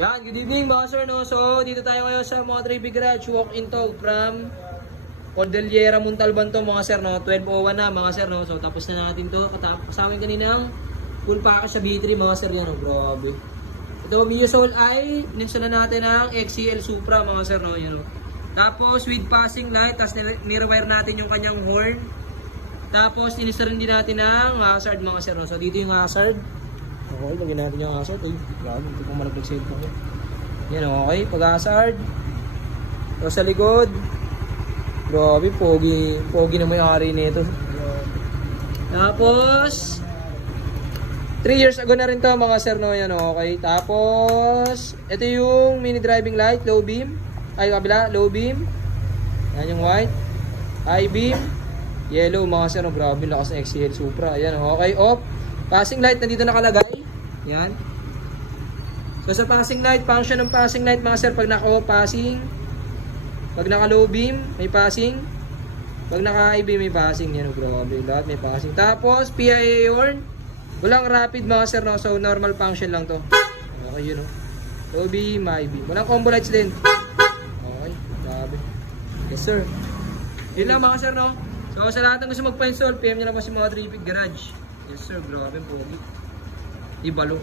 Yan, good evening mga sir, no? So, dito tayo ngayon sa mga 3 Big Garage, walk-in to from Cordillera Montalban to mga sir, no? 12:01 na mga sir, no? So, tapos na natin to. Kasama yung kaninang full package sa B3 mga sir, yan, no? Grabe. Ito, Mio Soul I, ninsa na natin ang XCL Supra mga sir, no? Yan, no? Tapos, with passing light, tapos nirewire natin yung kanyang horn. Tapos, inista rin din natin ang hazard mga sir, no? So, dito yung hazard. Okay, lagyan natin yung hazard. Uy, grabe, ito pong malaglag sa ito. Yan, okay, pag-hazard. So, sa likod. Grabe, pogi na may-ari nito. Tapos 3 years ago na rin to mga sir, no? Yan, okay. Tapos ito yung mini driving light, low beam. Ay, kabila, low beam. Yan yung white. High beam. Yellow mga sir, no? Grabe, lakas ng XCL Supra. Yan, okay, off. Passing light nandito nakalagay. Yan. So sa passing light, function ng passing light mga sir, pag naka-off, passing. Pag naka-low beam, may passing. Pag naka-high beam, may passing. Yan, grabe. Lahat may passing. Tapos, PIA horn. Walang rapid mga sir, no? So, normal function lang to. Okay, yun, no? Low beam, high beam. Walang combo lights din. Okay, grabe. Yes, sir. Yun lang mga sir, no? So, sa lahat ng gusto magpa-install, PM nyo lang po si mga 3 Big Garage. Yes, sir. Grabe, pogi. Ibalo.